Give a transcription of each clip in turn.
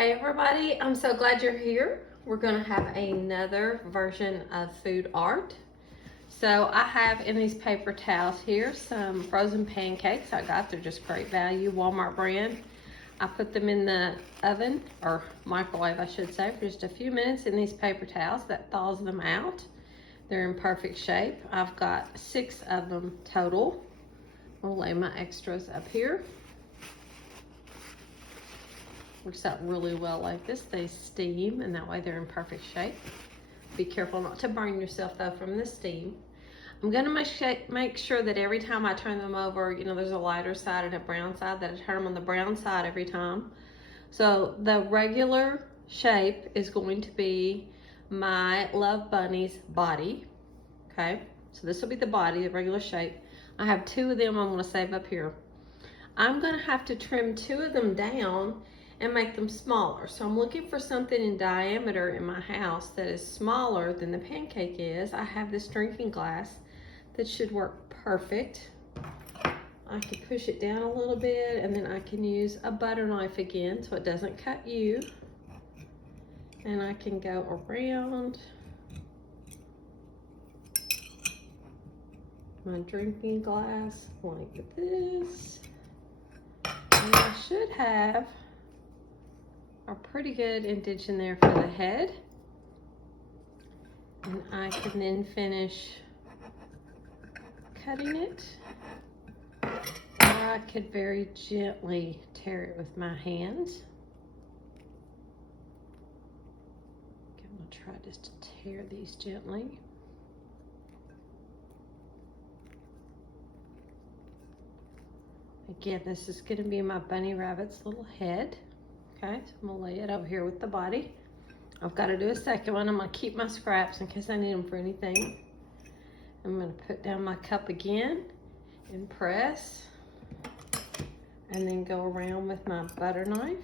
Hey everybody, I'm so glad you're here. We're gonna have another version of food art. So I have in these paper towels here some frozen pancakes I got. They're just great value, Walmart brand. I put them in the oven, or microwave I should say, for just a few minutes in these paper towels. That thaws them out. They're in perfect shape. I've got 6 of them total. I'll lay my extras up here. Works out really well like this. They steam and that way they're in perfect shape. Be careful not to burn yourself though from the steam. I'm gonna make sure that every time I turn them over, you know, there's a lighter side and a brown side, that I turn them on the brown side every time. So the regular shape is going to be my Love Bunny's body, okay? So this will be the body, the regular shape. I have 2 of them I'm gonna save up here. I'm gonna have to trim 2 of them down and make them smaller. So I'm looking for something in diameter in my house that is smaller than the pancake is. I have this drinking glass that should work perfect. I can push it down a little bit and then I can use a butter knife again so it doesn't cut you. And I can go around my drinking glass like this. And I should have a pretty good indentation there for the head. And I can then finish cutting it. Or I could very gently tear it with my hands. I'm gonna try just to tear these gently. Again, this is gonna be my bunny rabbit's little head. Okay, so I'm gonna lay it over here with the body. I've got to do a second one. I'm gonna keep my scraps in case I need them for anything. I'm gonna put down my cup again and press, and then go around with my butter knife.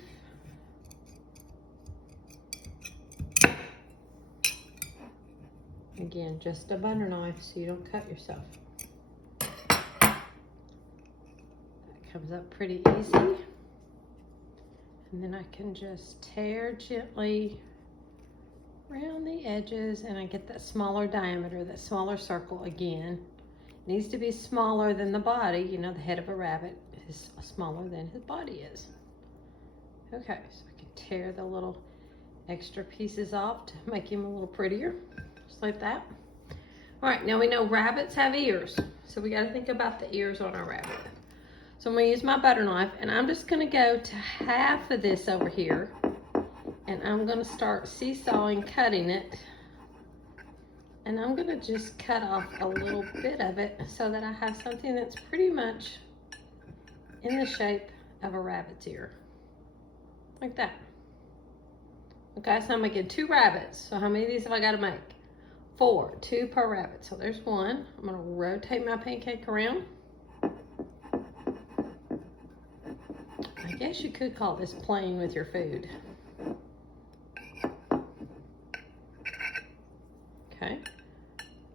Again, just a butter knife so you don't cut yourself. That comes up pretty easy. And then I can just tear gently around the edges and I get that smaller diameter, that smaller circle again. It needs to be smaller than the body. You know, the head of a rabbit is smaller than his body is. Okay, so I can tear the little extra pieces off to make him a little prettier, just like that. All right, now we know rabbits have ears, so we gotta think about the ears on our rabbit. So I'm gonna use my butter knife and I'm just gonna go to half of this over here and I'm gonna start seesawing, cutting it. And I'm gonna just cut off a little bit of it so that I have something that's pretty much in the shape of a rabbit's ear. Like that. Okay, so I'm making 2 rabbits. So how many of these have I gotta make? 4, 2 per rabbit. So there's 1. I'm gonna rotate my pancake around. I guess you could call this playing with your food. Okay,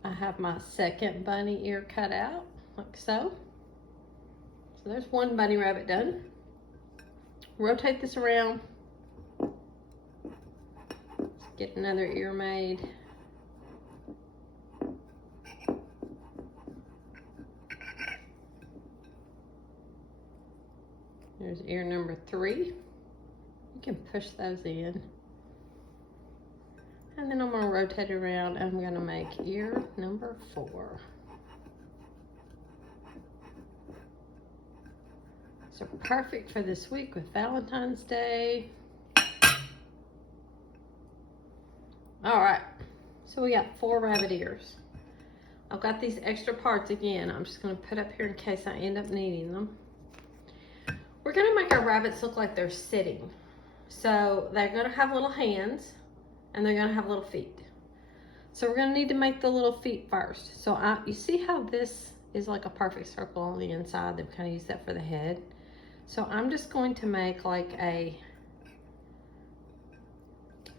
I have my second bunny ear cut out, like so. So there's 1 bunny rabbit done. Rotate this around. Let's get another ear made. There's ear number 3. You can push those in. And then I'm going to rotate it around and I'm going to make ear number 4. So perfect for this week with Valentine's Day. All right, so we got 4 rabbit ears. I've got these extra parts again. I'm just going to put up here in case I end up needing them. We're gonna make our rabbits look like they're sitting. So they're gonna have little hands and they're gonna have little feet. So we're gonna need to make the little feet first. So you see how this is like a perfect circle on the inside? They've kind of used that for the head. So I'm just going to make like a,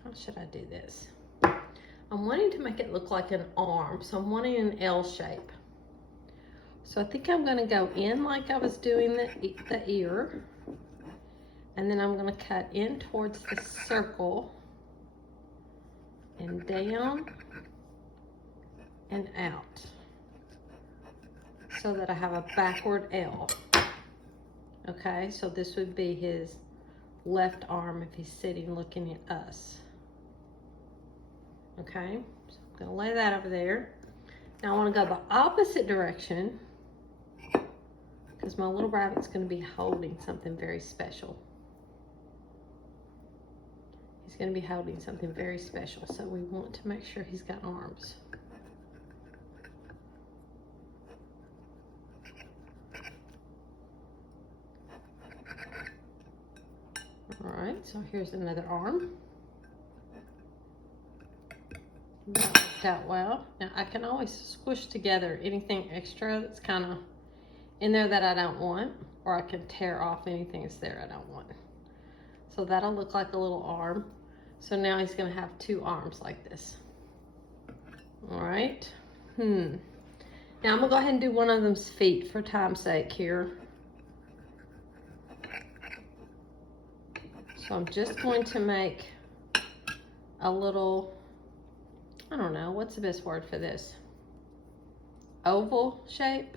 how should I do this? I'm wanting to make it look like an arm. So I'm wanting an L shape. So I think I'm gonna go in like I was doing the ear, And then I'm gonna cut in towards the circle and down and out so that I have a backward L. Okay, so this would be his left arm if he's sitting looking at us. Okay, so I'm gonna lay that over there. Now I wanna go the opposite direction because my little rabbit's gonna be holding something very special. He's gonna be holding something very special, so we want to make sure he's got arms. All right, so here's another arm. That worked out well. Now I can always squish together anything extra that's kind of in there that I don't want, or I can tear off anything that's there I don't want. So that'll look like a little arm. So now he's gonna have two arms like this. All right. Now I'm gonna go ahead and do one of them's feet for time's sake here. So I'm just going to make a little, I don't know, what's the best word for this? Oval shape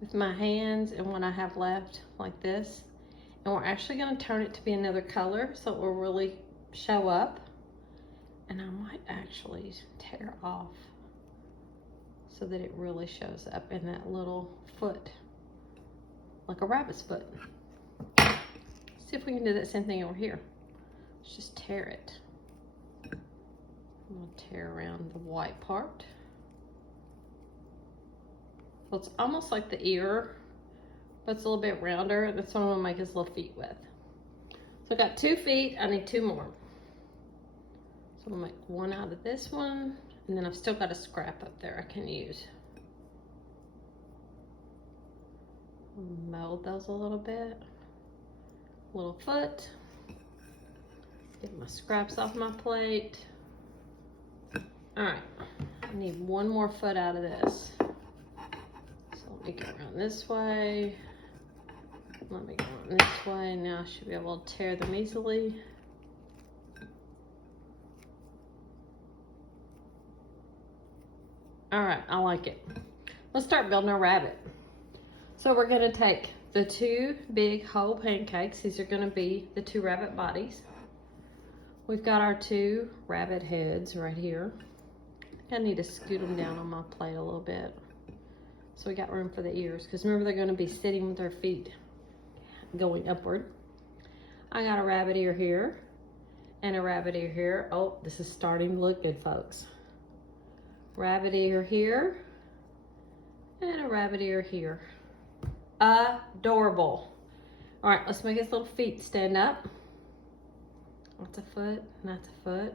with my hands and what I have left like this. And we're actually gonna turn it to be another color so it will really show up. And I might actually tear off so that it really shows up in that little foot, like a rabbit's foot. See if we can do that same thing over here. Let's just tear it. I'm gonna tear around the white part. So it's almost like the ear, but it's a little bit rounder. That's what I'm gonna make his little feet with. So I got 2 feet, I need 2 more. So I'm gonna make one out of this one, and then I've still got a scrap up there I can use. Mold those a little bit. Little foot. Get my scraps off my plate. All right, I need one more foot out of this. So let me go around this way. Let me go around this way. Now I should be able to tear them easily. All right, I like it. Let's start building our rabbit. So we're gonna take the 2 big whole pancakes. These are gonna be the 2 rabbit bodies. We've got our 2 rabbit heads right here. I need to scoot them down on my plate a little bit. So we got room for the ears, because remember they're gonna be sitting with their feet going upward. I got a rabbit ear here and a rabbit ear here. Oh, this is starting to look good, folks. Rabbit ear here and a rabbit ear here. Adorable. All right, let's make his little feet stand up. That's a foot, and that's a foot.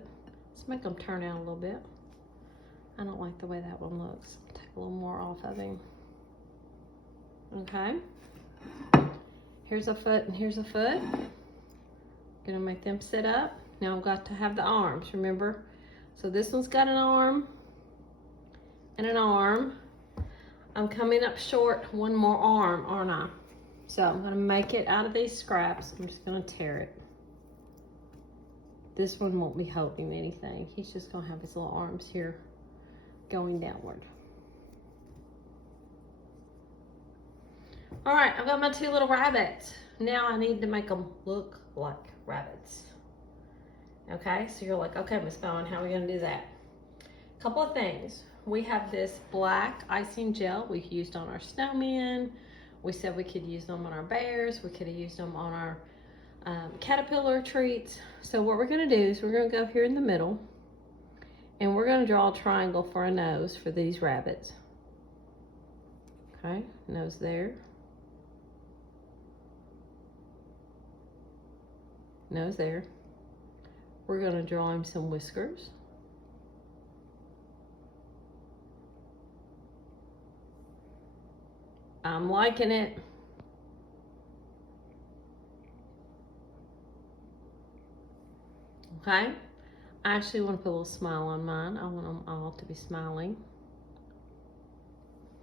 Let's make them turn out a little bit. I don't like the way that one looks. Take a little more off of him. Okay. Here's a foot and here's a foot. Gonna make them sit up. Now I've got to have the arms, remember? So this one's got an arm and an arm. I'm coming up short one more arm, aren't I? So I'm gonna make it out of these scraps. I'm just gonna tear it. This one won't be holding anything. He's just gonna have his little arms here going downward. All right, I've got my 2 little rabbits. Now I need to make them look like rabbits. Okay, so you're like, okay, Miss Bowen, how are we gonna do that? A couple of things. We have this black icing gel we've used on our snowmen. We said we could use them on our bears. We could have used them on our caterpillar treats. So what we're gonna do is we're gonna go here in the middle and we're gonna draw a triangle for a nose for these rabbits. Okay, nose there. Nose there. We're gonna draw him some whiskers. I'm liking it. Okay, I actually want to put a little smile on mine. I want them all to be smiling.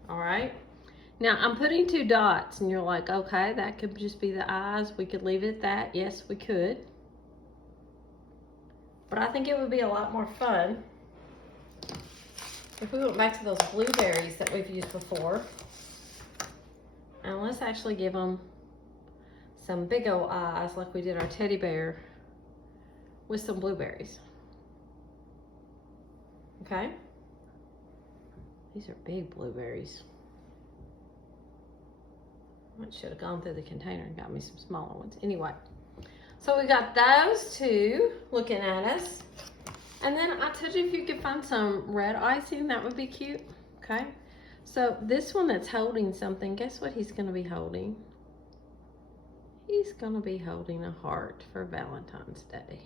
All right, Now I'm putting 2 dots and you're like, okay, that could just be the eyes. We could leave it at that. Yes, we could. But I think it would be a lot more fun if we went back to those blueberries that we've used before. And let's actually give them some big old eyes like we did our teddy bear with some blueberries. Okay? These are big blueberries. I should have gone through the container and got me some smaller ones. Anyway, so we got those 2 looking at us. And then I told you if you could find some red icing, that would be cute. Okay? So this one that's holding something, guess what he's going to be holding? He's going to be holding a heart for Valentine's Day.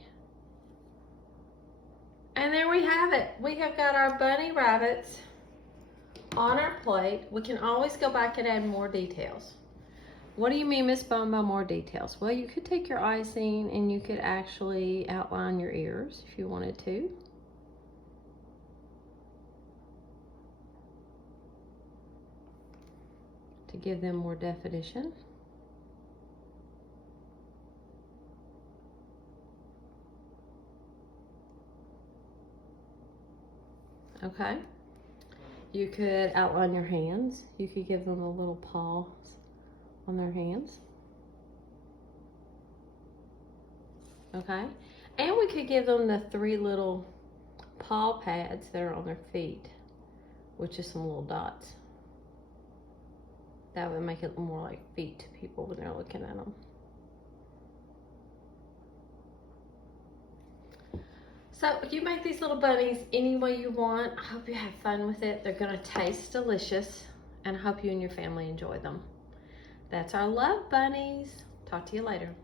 And there we have it. We have got our bunny rabbits on our plate. We can always go back and add more details. What do you mean, Miss Bone, by more details? Well, you could take your icing and you could actually outline your ears if you wanted to. To give them more definition. Okay. You could outline your hands. You could give them a little paws on their hands. Okay. And we could give them the 3 little paw pads that are on their feet, which is some little dots. That would make it more like feet to people when they're looking at them. So you make these little bunnies any way you want. I hope you have fun with it. They're gonna taste delicious, and I hope you and your family enjoy them. That's our love bunnies. Talk to you later.